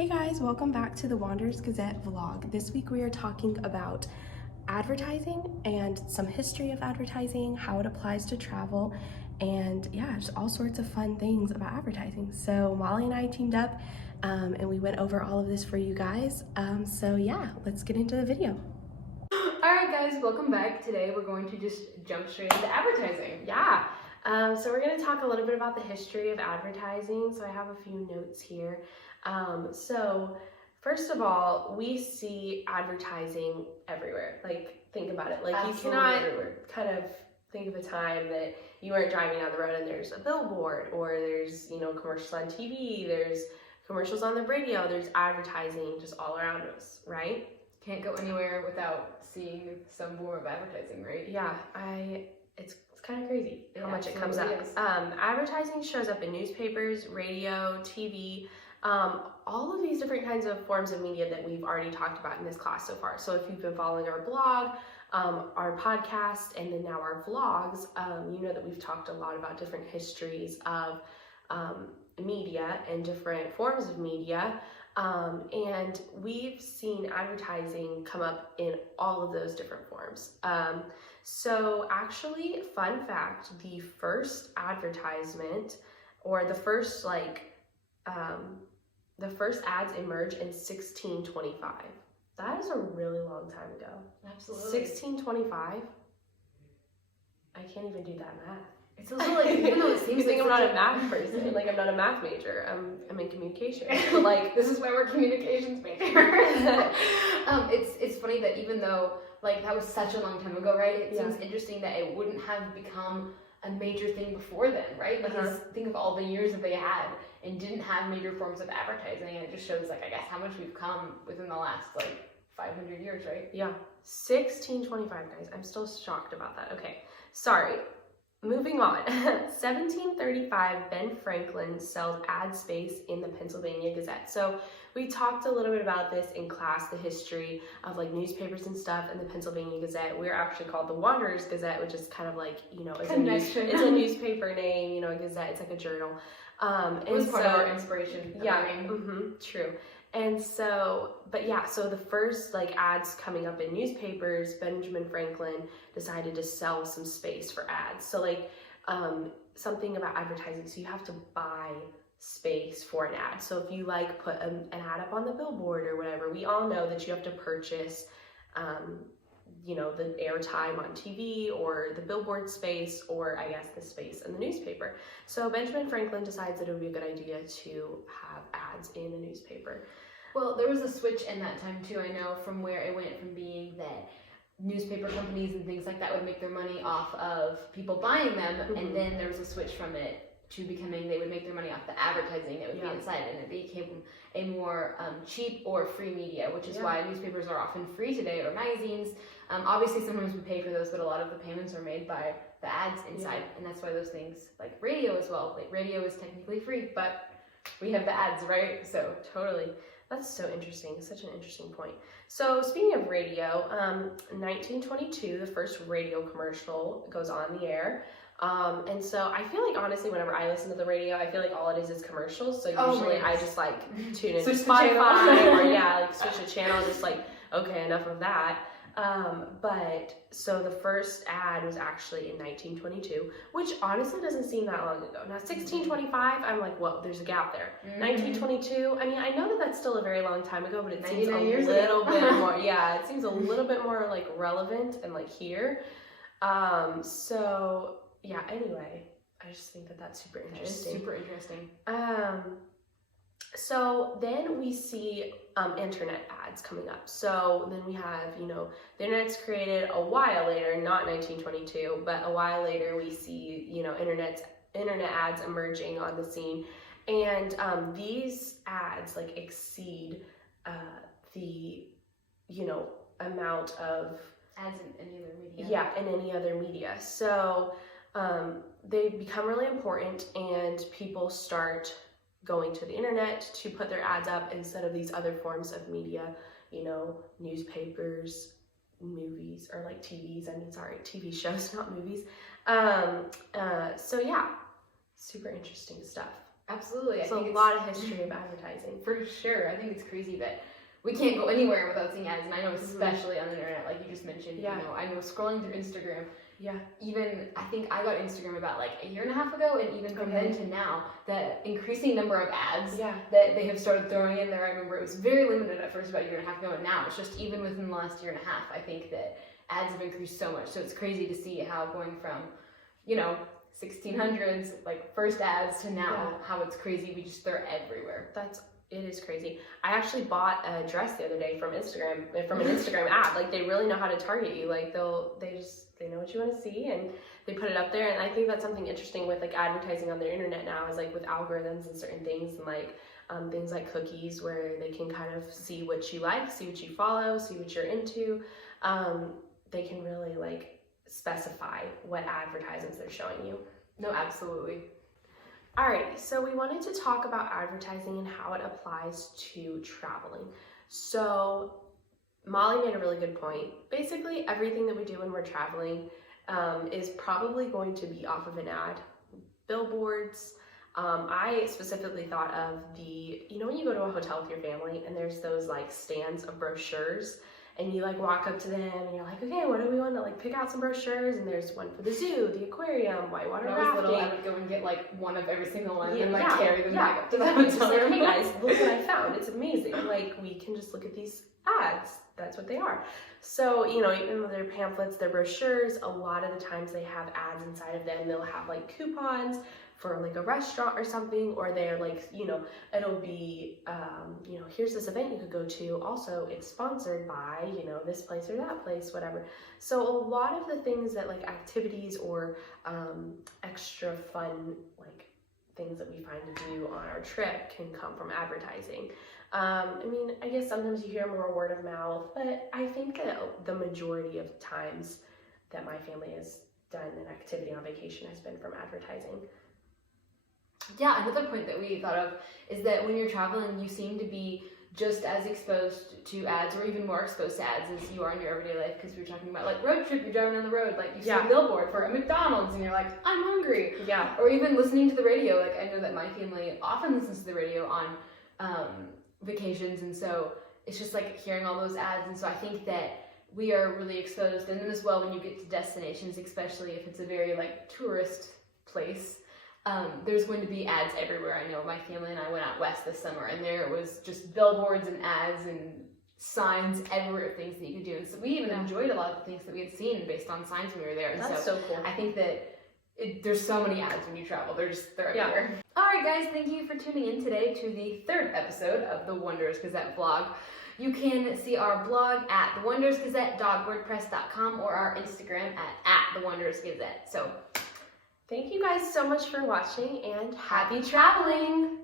Hey guys, welcome back to the Wanderers Gazette vlog. This week we are talking about advertising and some history of advertising, how it applies to travel, and yeah, just all sorts of fun things about advertising. So Molly and I teamed up and we went over all of this for you guys. So yeah, let's get into the video. Alright guys, welcome back. Today we're going to just jump straight into advertising. Yeah, so we're going to talk a little bit about the history of advertising. So I have a few notes here. So first of all, we see advertising everywhere. Like, think about it. Like, Absolutely you cannot everywhere. kind of think of a time that you weren't driving down the road and there's a billboard, or there's, commercials on TV, there's commercials on the radio, there's advertising just all around us, right? Can't go anywhere without seeing some form of advertising, right? Yeah, it's kind of crazy how much it comes up. Absolutely is. Advertising shows up in newspapers, radio, TV, all of these different kinds of forms of media that we've already talked about in this class so far. So if you've been following our blog, our podcast, and then now our vlogs, you know that we've talked a lot about different histories of media and different forms of media. And we've seen advertising come up in all of those different forms. So actually, fun fact, the first advertisement, or the first ads emerged in 1625. That is a really long time ago. Absolutely. 1625? I can't even do that math. It's also like, even though it seems like I'm not a math person, like I'm not a math major, I'm in communication. But like, this is why we're communications majors. It's funny that even though like that was such a long time ago, right? It seems interesting that it wouldn't have become a major thing before then, right? Because think of all the years that they had and didn't have major forms of advertising, and it just shows, like, I guess how much we've come within the last 500 years, right? Yeah, 1625, guys. I'm still shocked about that. Okay, sorry. Moving on. 1735, Ben Franklin sells ad space in the Pennsylvania Gazette. So we talked a little bit about this in class, the history of like newspapers and stuff, and the Pennsylvania Gazette. We're actually called the Wanderers Gazette, which is kind of like, it's a newspaper name, a Gazette, it's like a journal. It was part of our inspiration. Yeah, true. And so, so the first ads coming up in newspapers, Benjamin Franklin decided to sell some space for ads. So something about advertising, so you have to buy space for an ad. So if you put an ad up on the billboard or whatever, we all know that you have to purchase the airtime on TV, or the billboard space, or I guess the space in the newspaper. So Benjamin Franklin decides that it would be a good idea to have ads in a newspaper. Well, there was a switch in that time too, I know, from where it went from being that newspaper companies and things like that would make their money off of people buying them, and then there was a switch from it to becoming they would make their money off the advertising that would be inside, and it became a more cheap or free media, which is why newspapers are often free today, or magazines. Obviously sometimes we pay for those, but a lot of the payments are made by the ads inside, and that's why those things, like radio as well, radio is technically free, but we have the ads, right? So totally. That's so interesting, such an interesting point. So speaking of radio, 1922, the first radio commercial goes on the air. And so I feel like, honestly, whenever I listen to the radio, I feel like all it is commercials. So usually I just tune into Spotify, or switch the channel, just okay, enough of that. But so the first ad was actually in 1922, which honestly doesn't seem that long ago. Now 1625, I'm like, whoa, there's a gap there. 1922, I mean, I know that that's still a very long time ago, but it seems a little bit more, it seems a little bit more relevant and here. So yeah, anyway, I just think that that's super interesting. That is super interesting. So then we see internet ads coming up. So then we have, the internet's created a while later, not 1922, but a while later we see, internet ads emerging on the scene. And these ads exceed the, amount of ads in any other media. Yeah, in any other media. So they become really important, and people start going to the internet to put their ads up instead of these other forms of media, newspapers, movies, or TV shows, not movies. So yeah, super interesting stuff. Absolutely. It's a lot of history of advertising. For sure. I think it's crazy that we can't go anywhere without seeing ads, and I know especially on the internet, like you just mentioned. Yeah. You know, I know scrolling through Instagram. Yeah. Even, I think I got Instagram about like a year and a half ago, and even from then to now, the increasing number of ads that they have started throwing in there. I remember it was very limited at first, about a year and a half ago, and now it's just even within the last year and a half, I think that ads have increased so much. So it's crazy to see how going from, you know, 1600s, like first ads, to now, how it's crazy. They're everywhere. It is crazy. I actually bought a dress the other day from an Instagram ad. Like, they really know how to target you. Like, they know what you want to see, and they put it up there. And I think that's something interesting with like advertising on the internet now, is like with algorithms and certain things, and like things like cookies, where they can kind of see what you like, see what you follow, see what you're into. They can really like specify what advertisements they're showing you. No, absolutely. Alrighty, so we wanted to talk about advertising and how it applies to traveling. So Molly made a really good point. Basically, everything that we do when we're traveling is probably going to be off of an ad. Billboards. I specifically thought of when you go to a hotel with your family and there's those like stands of brochures, and you like walk up to them and you're like, okay, what do we want to like pick out some brochures? And there's one for the zoo, the aquarium, whitewater rafting. When I was little, I would go and get like one of every single one and like carry them back up to the Just hotel like, room. hey guys, look what I found. It's amazing. Like, we can just look at these ads. That's what they are. So, you know, even though they're pamphlets, they're brochures, a lot of the times they have ads inside of them. They'll have like coupons for like a restaurant or something, or they're like, you know, it'll be, here's this event you could go to. Also, it's sponsored by, you know, this place or that place, whatever. So a lot of the things that like activities or extra fun, like things that we find to do on our trip can come from advertising. I guess sometimes you hear more word of mouth, but I think that the majority of times that my family has done an activity on vacation has been from advertising. Yeah, another point that we thought of is that when you're traveling, you seem to be just as exposed to ads, or even more exposed to ads, as you are in your everyday life, because we were talking about like road trip, you're driving on the road, like you see a billboard for a McDonald's and you're like, I'm hungry. Yeah. Or even listening to the radio. Like, I know that my family often listens to the radio on vacations, and so it's just like hearing all those ads. And so I think that we are really exposed. And then as well, when you get to destinations, especially if it's a very like tourist place, there's going to be ads everywhere. I know my family and I went out west this summer, and there was just billboards and ads and signs everywhere, things that you could do. And so we even enjoyed a lot of the things that we had seen based on signs when we were there. And That's so cool. I think that there's so many ads when you travel. They're everywhere. All right, guys, thank you for tuning in today to the third episode of the Wonders Gazette vlog. You can see our blog at thewondersgazette.wordpress.com or our Instagram at thewondersgazette. So thank you guys so much for watching, and happy traveling!